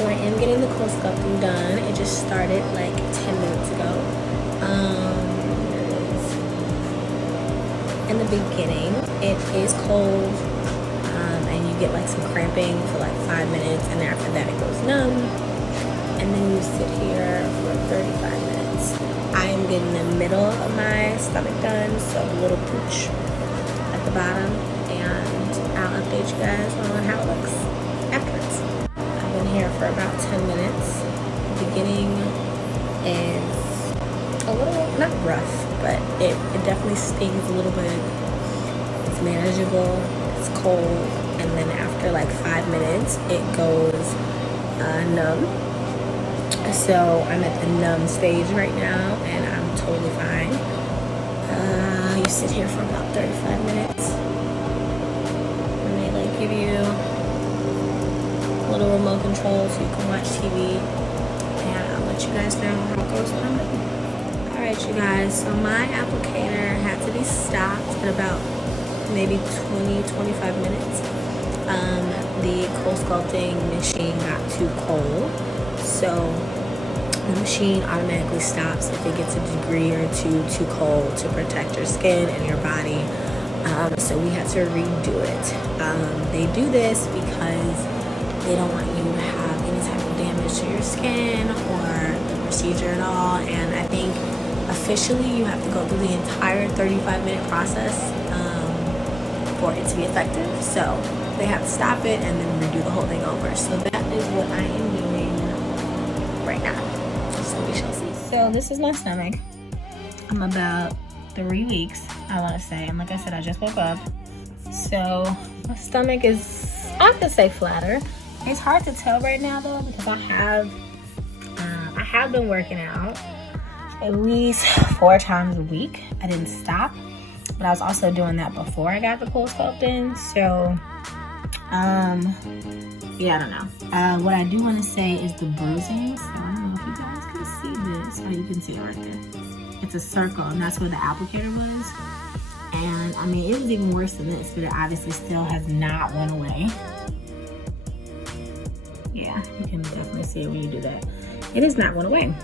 So I am getting the Coolsculpting done. It just started like 10 minutes ago. In the beginning, it is cold, and you get like some cramping for like 5 minutes, and then after that it goes numb, and then you sit here for 35 minutes. I am getting the middle of my stomach done, so a little pooch at the bottom, and I'll update you guys on how it looks afterwards. I've been here for about 10 minutes. The beginning is a little, not rough, but it definitely stings a little bit. It's manageable, it's cold, and then after like 5 minutes, it goes numb. So I'm at the numb stage right now, and I'm totally fine. You sit here for about 35 minutes, and they like give you a little remote control so you can watch TV, and I'll let you guys know how it goes when I'm done. Alright, you guys, so my applicator had to be stopped at about maybe 20-25 minutes. The Coolsculpting machine got too cold, so the machine automatically stops if it gets a degree or two too cold to protect your skin and your body. So we had to redo it. They do this because they don't want you to have any type of damage to your skin or the procedure at all, and I think officially you have to go through the entire 35-minute process for it to be effective. So they have to stop it and then redo the whole thing over. So that is what I am doing right now. So we shall see. So this is my stomach. I'm about 3 weeks, I want to say. And like I said, I just woke up. So my stomach is, I could say, flatter. It's hard to tell right now though, because I have been working out at least 4 times a week. I didn't stop, but I was also doing that before I got the Coolsculpting. So yeah, I don't know. What I do want to say is the bruising. So I don't know if you guys can see this. Oh, you can see it right there. It's a circle, and that's where the applicator was. And I mean, it was even worse than this, but it obviously still has not went away. Yeah, you can definitely see it when you do that. It has not went away.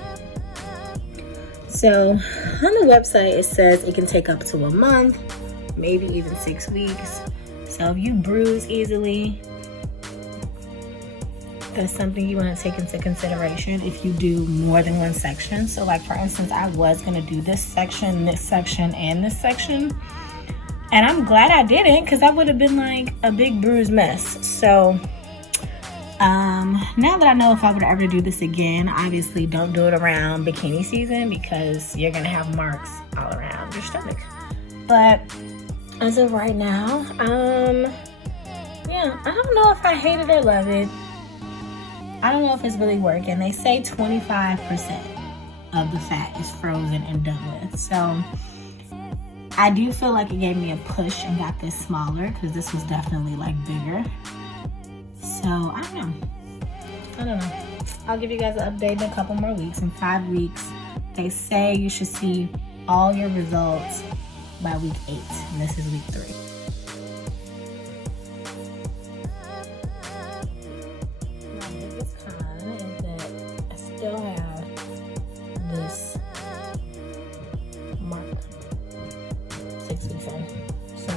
So on the website, it says it can take up to a month, maybe even 6 weeks. So if you bruise easily, that's something you want to take into consideration if you do more than one section. So like for instance, I was going to do this section, and this section. And I'm glad I didn't, because that would have been like a big bruise mess. So now that I know if I were to ever do this again, obviously don't do it around bikini season, because you're gonna have marks all around your stomach. But as of right now, yeah, I don't know if I hate it or love it. I don't know if it's really working. They say 25% of the fat is frozen and done with. So I do feel like it gave me a push and got this smaller, because this was definitely like bigger. So I don't know. I'll give you guys an update in a couple more weeks. In 5 weeks, they say you should see all your results by week 8, and this is week 3. My biggest con is that I still have this mark 6 weeks in. So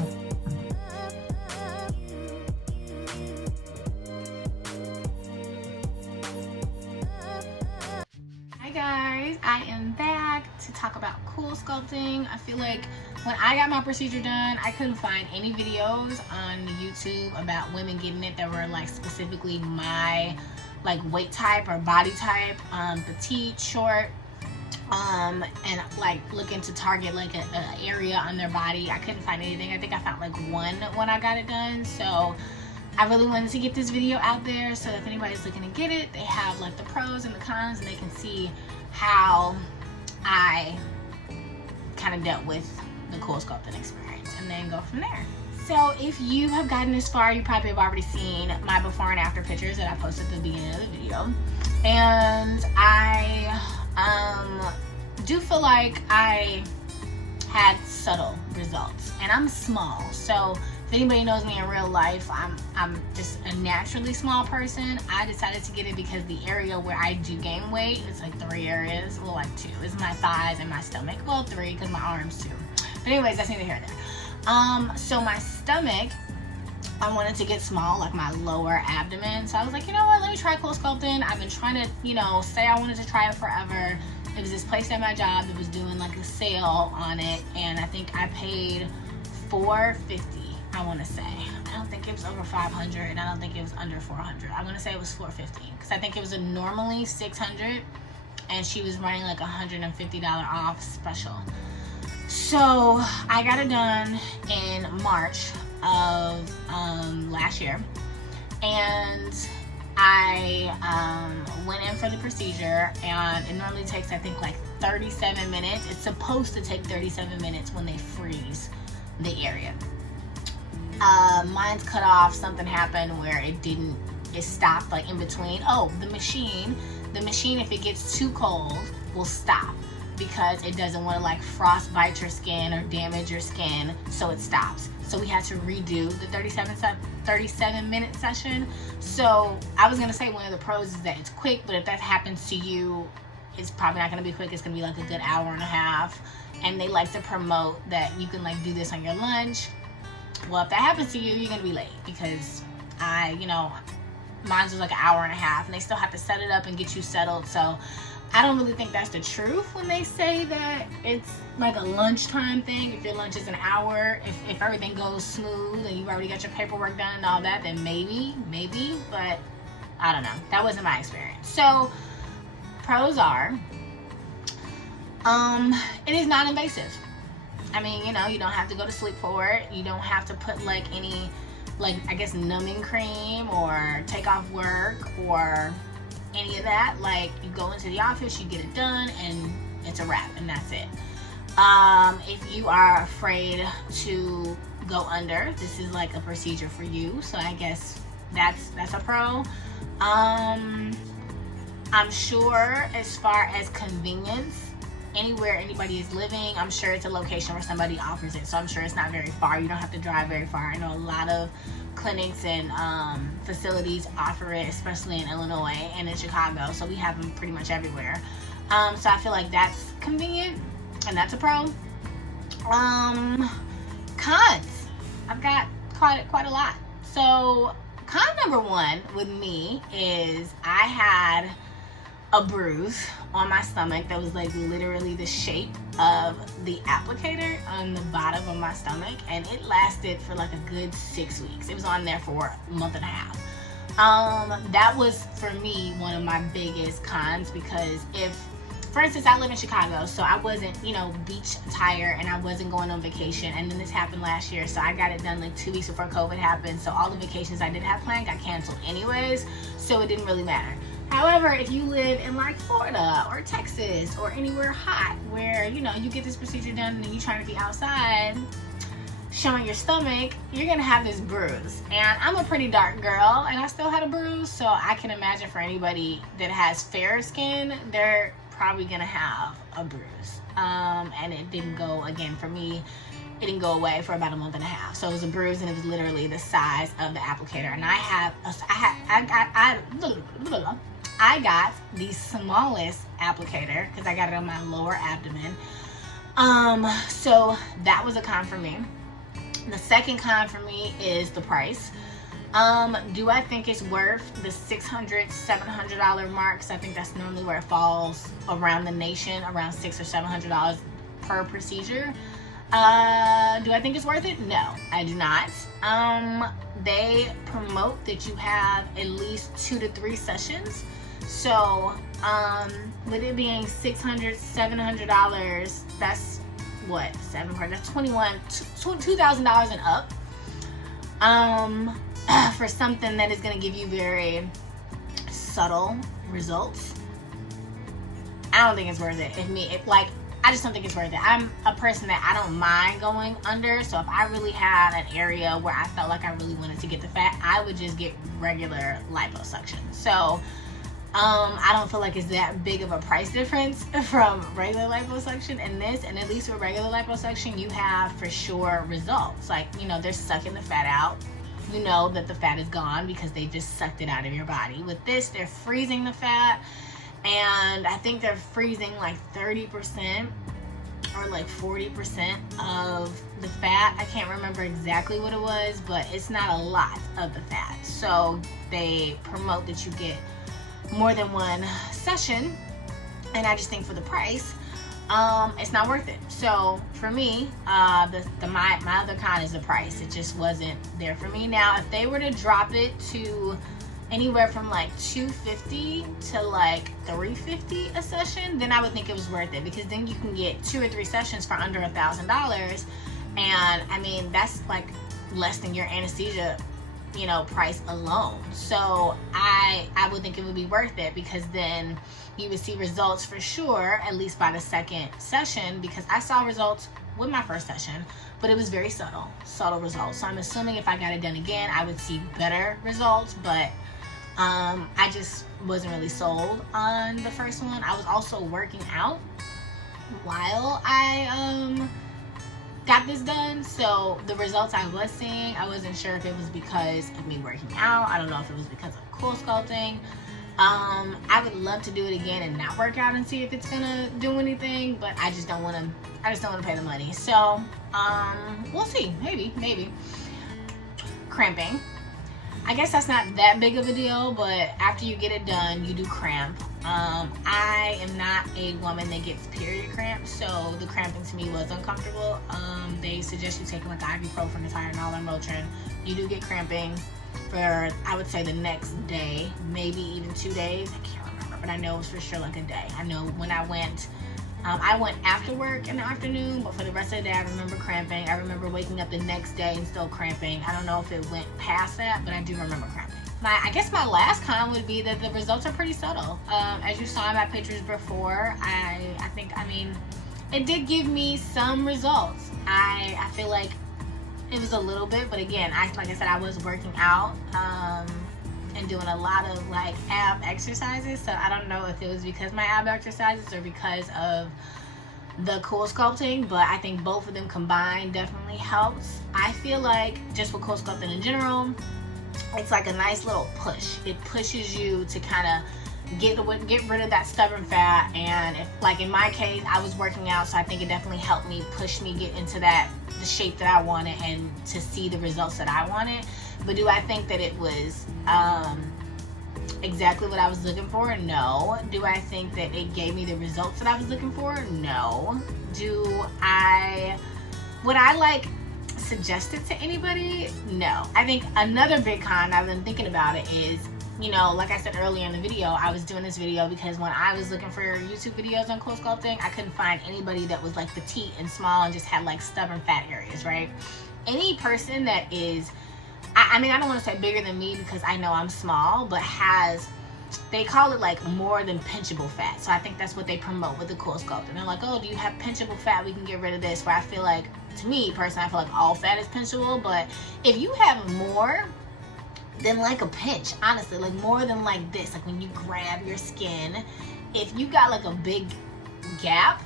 hi guys, I am back to talk about Coolsculpting. I feel like when I got my procedure done, I couldn't find any videos on YouTube about women getting it that were like specifically my like weight type or body type, petite, short, and like looking to target like an area on their body. I couldn't find anything. I think I found like one when I got it done. So I really wanted to get this video out there so if anybody's looking to get it, they have like the pros and the cons, and they can see how I kind of dealt with the Coolsculpting experience, and then go from there. So if you have gotten this far, you probably have already seen my before and after pictures that I posted at the beginning of the video. And I do feel like I had subtle results, and I'm small, so If anybody knows me in real life, I'm just a naturally small person. I decided to get it because the area where I do gain weight, it's like 3 areas, well like 2. It's my thighs and my stomach. Well, 3 because my arms too. But anyways, that's neither here nor there. So my stomach, I wanted to get small, like my lower abdomen. So I was like, you know what, let me try Coolsculpting. I've been trying to, you know, say I wanted to try it forever. It was this place at my job that was doing like a sale on it, and I think I paid $450, I want to say. I don't think it was over 500, and I don't think it was under 400. I'm going to say it was 450 because I think it was normally 600, and she was running like $150 off special. So I got it done in March of last year, and I went in for the procedure, and it normally takes, I think, like 37 minutes. It's supposed to take 37 minutes when they freeze the area. Mine's cut off. Something happened where it stopped like in between. Oh, the machine, if it gets too cold, will stop because it doesn't want to like frostbite your skin or damage your skin, so it stops. So we had to redo the 37-minute session. So I was gonna say one of the pros is that it's quick, but if that happens to you, it's probably not gonna be quick. It's gonna be like a good hour and a half. And they like to promote that you can like do this on your lunch. Well, if that happens to you, you're gonna be late because mine was like an hour and a half, and they still have to set it up and get you settled. So I don't really think that's the truth when they say that it's like a lunchtime thing. If your lunch is an hour, if everything goes smooth and you've already got your paperwork done and all that, then maybe, but I don't know. That wasn't my experience. So pros are, it is not invasive. I mean, you don't have to go to sleep for it. You don't have to put like any, I guess, numbing cream or take off work or any of that. Like, you go into the office, you get it done, and it's a wrap, and that's it. If you are afraid to go under, this is like a procedure for you. So I guess that's a pro. I'm sure as far as convenience, anywhere anybody is living, I'm sure it's a location where somebody offers it. So I'm sure it's not very far. You don't have to drive very far. I know a lot of clinics and facilities offer it, especially in Illinois and in Chicago. So we have them pretty much everywhere. So I feel like that's convenient, and that's a pro. Cons. I've got quite a lot. So con number 1 with me is I had a bruise on my stomach that was like literally the shape of the applicator on the bottom of my stomach, and it lasted for like a good 6 weeks. It was on there for a month and a half. That was for me one of my biggest cons, because for instance, I live in Chicago, so I wasn't, beach attire, and I wasn't going on vacation. And then this happened last year, so I got it done like 2 weeks before COVID happened. So all the vacations I did have planned got canceled anyways, so it didn't really matter. However, if you live in like Florida or Texas or anywhere hot where, you get this procedure done and then you're trying to be outside showing your stomach, you're gonna have this bruise. And I'm a pretty dark girl, and I still had a bruise, so I can imagine for anybody that has fair skin, they're probably gonna have a bruise. And it didn't go, again, for me, it didn't go away for about a month and a half. So it was a bruise, and it was literally the size of the applicator. And I got the smallest applicator because I got it on my lower abdomen. So that was a con for me. The second con for me is the price. Do I think it's worth the $600, $700 mark? So I think that's normally where it falls around the nation, around $600 or $700 per procedure. Do I think it's worth it? No, I do not. They promote that you have at least 2 to 3 sessions. So, with it being $600, $700, that's what? That's $2,000 and up. For something that is going to give you very subtle results. I don't think it's worth it. I just don't think it's worth it. I'm a person that I don't mind going under. So if I really had an area where I felt like I really wanted to get the fat, I would just get regular liposuction. So I don't feel like it's that big of a price difference from regular liposuction and this. And at least with regular liposuction, you have for sure results. Like, you know, they're sucking the fat out. You know that the fat is gone because they just sucked it out of your body. With this, they're freezing the fat, and I think they're freezing like 30% or like 40% of the fat. I can't remember exactly what it was, but it's not a lot of the fat. So they promote that you get more than one session, and I just think for the price, it's not worth it. So for me, my other con is the price. It just wasn't there for me. Now, if they were to drop it to anywhere from like $250 to like $350 a session, then I would think it was worth it, because then you can get 2 or 3 sessions for under $1,000, and I mean that's like less than your anesthesia, you know, price alone. So I would think it would be worth it, because then you would see results for sure, at least by the second session, because I saw results with my first session, but it was very subtle results. So I'm assuming if I got it done again, I would see better results, but I just wasn't really sold on the first one. I was also working out while I got this done, so the results I was seeing, I wasn't sure if it was because of me working out. I don't know if it was because of Coolsculpting. I would love to do it again and not work out and see if it's gonna do anything, but I just don't want to pay the money. So we'll see. Maybe cramping, I guess that's not that big of a deal, but after you get it done, you do cramp. I am not a woman that gets period cramps, so the cramping to me was uncomfortable. They suggest you take like ibuprofen, a Tylenol, or Motrin. You do get cramping for, I would say, the next day, maybe even 2 days. I can't remember, but I know it was for sure like a day. I know when I went after work in the afternoon, but for the rest of the day, I remember cramping. I remember waking up the next day and still cramping. I don't know if it went past that, but I do remember cramping. I guess my last con would be that the results are pretty subtle. As you saw in my pictures before, I mean, it did give me some results. I feel like it was a little bit, but again, like I said, I was working out and doing a lot of like ab exercises, so I don't know if it was because my ab exercises or because of the Coolsculpting, but I think both of them combined definitely helps. I feel like just with Coolsculpting in general, it's like a nice little push. It pushes you to kind of get rid of that stubborn fat, and if, like in my case, I was working out, so I think it definitely helped me, push me get into the shape that I wanted and to see the results that I wanted. But do I think that it was exactly what I was looking for? No. Do I think that it gave me the results that I was looking for? No. Would I like suggest it to anybody? No. I think another big con, I've been thinking about it, is, you know, like I said earlier in the video, I was doing this video because when I was looking for YouTube videos on Coolsculpting, I couldn't find anybody that was like petite and small and just had like stubborn fat areas, right? Any person that is, I mean, I don't want to say bigger than me because I know I'm small, but they call it like more than pinchable fat. So I think that's what they promote with the Coolsculpting. They're like, oh, do you have pinchable fat? We can get rid of this. Where I feel like, to me personally, I feel like all fat is pinchable, but if you have more than like a pinch, honestly, like more than like this, like when you grab your skin, if you got like a big gap,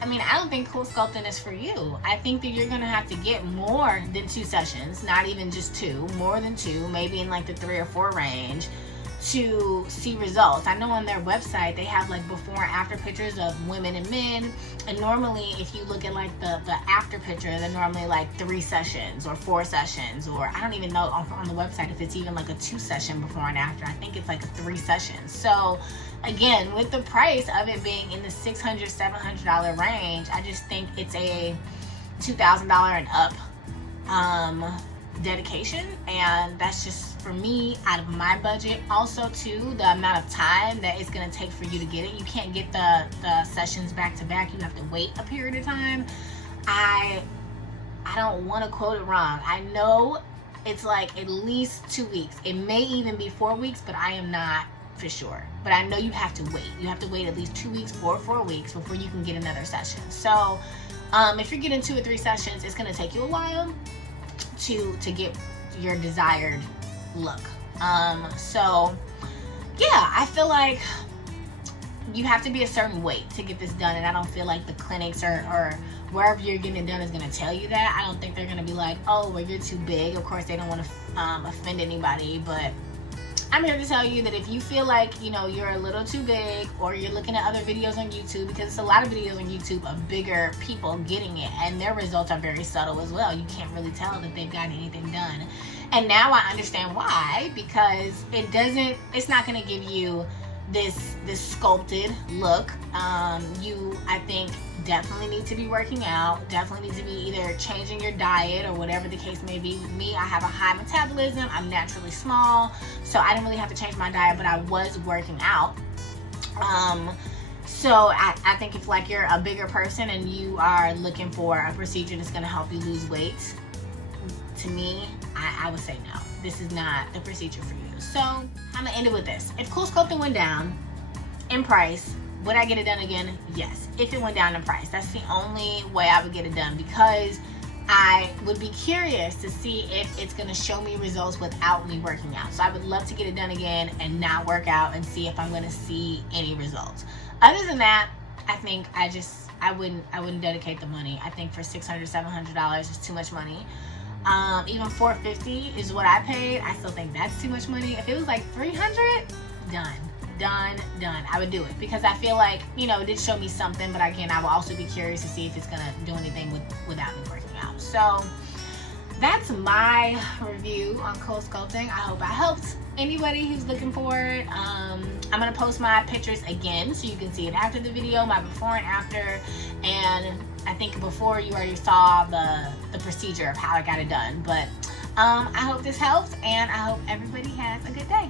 I mean, I don't think Coolsculpting is for you. I think that you're gonna have to get more than 2 sessions, not even just 2, more than 2, maybe in like the 3 or 4 range, to see results. I know on their website they have like before and after pictures of women and men, and normally if you look at like the after picture, they're normally like 3 sessions or 4 sessions, or I don't even know on the website if it's even like a 2 session before and after. I think it's like a 3 sessions. So again, with the price of it being in the $600, $700 range, I just think it's a $2,000 and up dedication, and that's just, for me, out of my budget. Also too, the amount of time that it's going to take for you to get it. You can't get the sessions back to back. You have to wait a period of time. I don't want to quote it wrong. I know it's like at least 2 weeks. It may even be 4 weeks, but I am not for sure. But I know you have to wait. You have to wait at least 2 weeks or 4 weeks before you can get another session. So if you're getting 2 or 3 sessions, it's going to take you a while to get your desired look. So yeah, I feel like you have to be a certain weight to get this done, and I don't feel like the clinics or wherever you're getting it done is going to tell you that. I don't think they're going to be like, oh, well, you're too big. Of course, they don't want to offend anybody, but I'm here to tell you that if you feel like, you know, you're a little too big, or you're looking at other videos on YouTube, because it's a lot of videos on YouTube of bigger people getting it, and their results are very subtle as well. You can't really tell that they've gotten anything done. And now I understand why, because it's not going to give you this sculpted look. You, I think, definitely need to be working out, definitely need to be either changing your diet or whatever the case may be. With me, I have a high metabolism, I'm naturally small, so I didn't really have to change my diet, but I was working out. So I think if like you're a bigger person and you are looking for a procedure that's going to help you lose weight, to me, I would say no. This is not the procedure for you. So I'm gonna end it with this. If Coolsculpting went down in price, would I get it done again? Yes. If it went down in price, that's the only way I would get it done, because I would be curious to see if it's gonna show me results without me working out. So I would love to get it done again and not work out and see if I'm gonna see any results. Other than that, I think I wouldn't dedicate the money. I think for $600, $700 is too much money. Even $450 is what I paid. I still think that's too much money. If it was like $300, done. I would do it, because I feel like, you know, it did show me something, but again, I will also be curious to see if it's gonna do anything without me working out. So that's my review on Coolsculpting. I hope I helped anybody who's looking for it. I'm gonna post my pictures again so you can see it after the video, my before and after, and I think before you already saw the procedure of how I got it done. But I hope this helps, and I hope everybody has a good day.